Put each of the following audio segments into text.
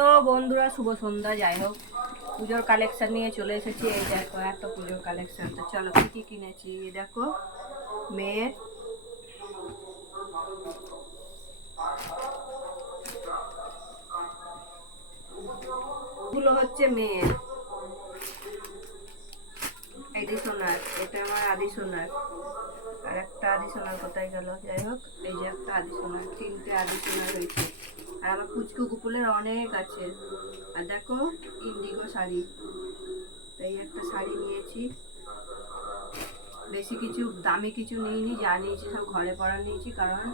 তো বন্ধুরা শুভ সন্ধ্যা। যাই হোক, পুজোর কালেকশন নিয়ে চলে এসেছি। এই দেখো এত পুজোর কালেকশন। তো চলো কি কি কিনেছি। এই দেখো মেয়ের গুলো হচ্ছে মেয়ের এডি সোনার, এটা আমার আদি সোনার। আর একটা আদি সোনার কোথায় গেল? যাই হোক, এই যে একটা আদি সোনার, তিনটে আদি সোনার হয়েছে। আর আমার কুচকু গুপুলের অনেক আছে। আর দেখো ইন্ডিগো শাড়ি, এই একটা শাড়ি নিয়েছি। বেশি কিছু দামি কিছু নিইনি, যা নিয়েছি সব ঘরে পরার নিয়েছি। কারণ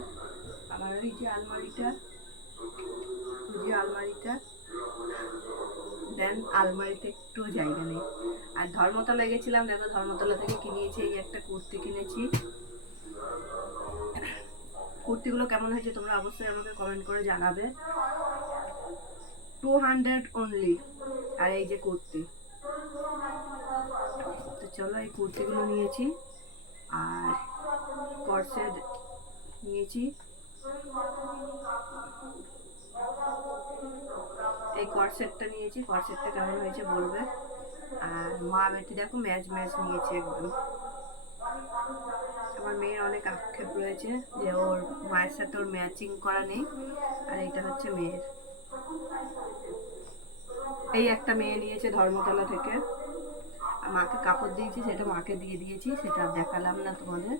আমার ওই যে আলমারিটা দেন আলমারিতে একটু জায়গা নেই। আর ধর্মতলা গেছিলাম, দেখো ধর্মতলা থেকে কিনেছি এই একটা কুর্তি কিনেছি। কুর্তিগুলো কেমন হয়েছে তোমরা অবশ্যই আমাকে কমেন্ট করে জানাবে। 200 অনলি। আর এই যে কুর্তি, তো চলো এই কুর্তিগুলো নিয়েছি। আর কর্সেট নিয়েছি, এই কর্সেটটা নিয়েছি। কর্সেটটা কেমন হয়েছে বলবে। আর মা বেটি দেখো ম্যাচ নিয়েছে একদম। আমার মেয়ের অনেক আক্ষেপ রয়েছে যে ওর মায়ের সাথে ওর ম্যাচিং করা নেই। আর এইটা হচ্ছে মেয়ের। এই একটা মেয়ে নিয়েছে ধর্মতলা থেকে। মাকে কাপড় দিয়েছি, সেটা মাকে দিয়ে দিয়েছি, সেটা দেখালাম না তোমাদের।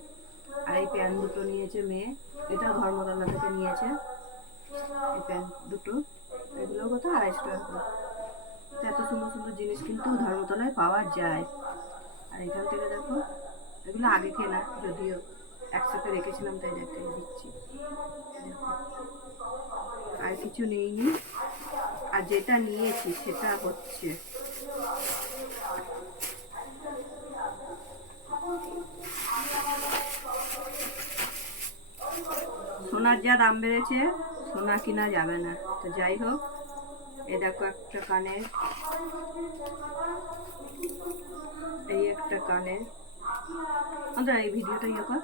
আর এই প্যান্ট দুটো নিয়েছে মেয়ে, এটাও ধর্মতলা থেকে নিয়েছে। এই প্যান্ট দুটো, এগুলো কত 250 টাকা। এত সুন্দর সুন্দর জিনিস কিন্তু ধর্মতলায় পাওয়া যায়। আর এখান থেকে দেখো, এগুলো আগে কেনা, যদিও একসাথে রেখেছিলাম তাই দেখে দিচ্ছি। আর কিছু নেইনি। আর যেটা নিয়েছি সেটা হচ্ছে সোনার যা দাম বেড়েছে, সোনা কিনা যাবে না। তো যাই হোক, এ দেখো একটা কানের, এই একটা কানের। এই ভিডিওটা ইয়ে কর।